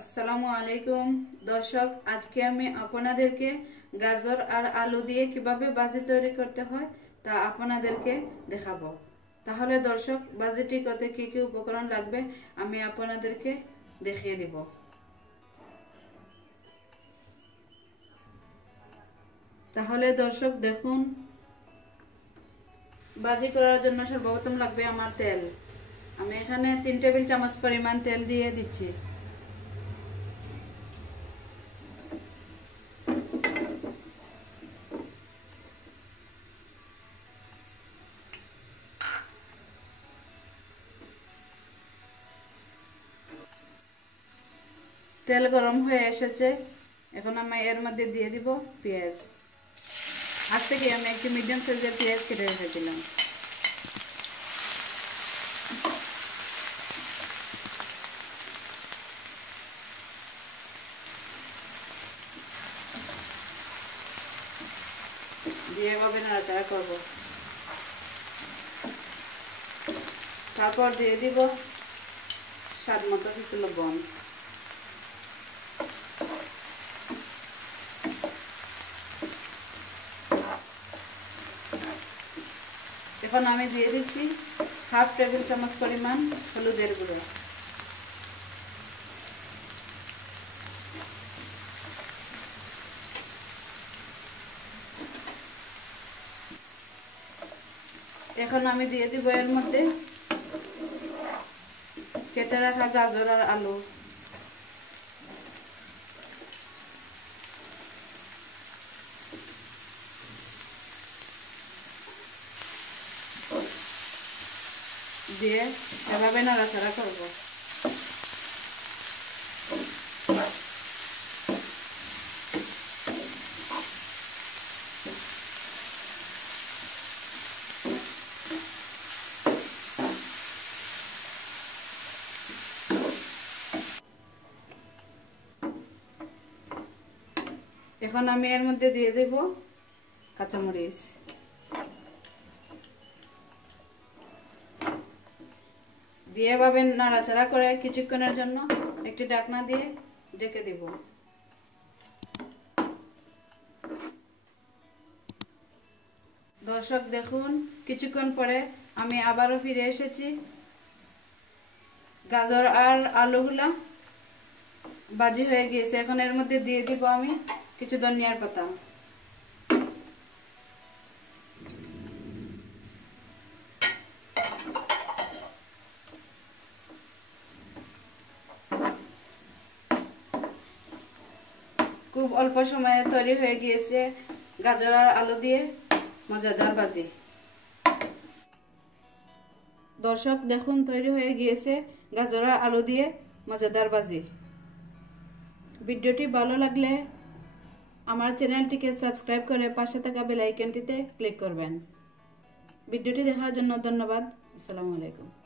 আসসালামু আলাইকুম দর্শক, আজকে আমি আপনাদেরকে গাজর আর আলু দিয়ে কিভাবে ভাজি তৈরি করতে হয় তা আপনাদেরকে দেখাবো। তাহলে দর্শক, ভাজিটি করতে কি কি উপকরণ লাগবে আমি আপনাদেরকে দেখিয়ে দিব। তাহলে দর্শক দেখুন, ভাজি করার জন্য সর্বপ্রথম লাগবে আমার তেল। আমি এখানে 3 টেবিল চামচ পরিমাণ তেল দিয়ে দিচ্ছি। তেল গরম হয়ে এসেছে, এখন আমি এর মধ্যে দিয়ে দিব পেঁয়াজ। আজ থেকে আমি একটি মিডিয়াম সাইজের পেঁয়াজ কেটে রেখেছিলাম। দিয়ে এভাবে নাড়াচাড়া করব। তারপর দিয়ে দিব স্বাদ মতো কিছু লবণ। এখন আমি দিয়ে দিচ্ছি 1/2 টেবিল চামচ পরিমাণ হলুদের গুঁড়ো। এখন আমি দিয়ে দিব এর মধ্যে কেটে রাখা গাজর আর আলু। দিয়ে এভাবে নাড়াচাড়া করব। এখন আমি এর মধ্যে দিয়ে দেব কাঁচামরিচ। দিয়ে এভাবে নাড়াচাড়া করে কিছুক্ষণের জন্য একটি ঢাকনা দিয়ে ঢেকে দেব। দর্শক দেখুন, কিছুক্ষণ পরে আমি আবারও ফিরে এসেছি। গাজর আর আলুগুলা ভাজি হয়ে গিয়েছে। এখন এর মধ্যে দিয়ে দিব আমি কিছু ধনিয়ার পাতা। খুব অল্প সময়ে তৈরি হয়ে গিয়েছে গাজর আর আলু দিয়ে মজাদার ভাজি। দর্শক দেখুন, তৈরি হয়ে গিয়েছে গাজর আর আলু দিয়ে মজাদার ভাজি। ভিডিওটি ভালো লাগলে আমার চ্যানেলটিকে সাবস্ক্রাইব করে পাশে থাকা বেল আইকনটিতে ক্লিক করবেন। ভিডিওটি দেখার জন্য ধন্যবাদ। আসসালামু আলাইকুম।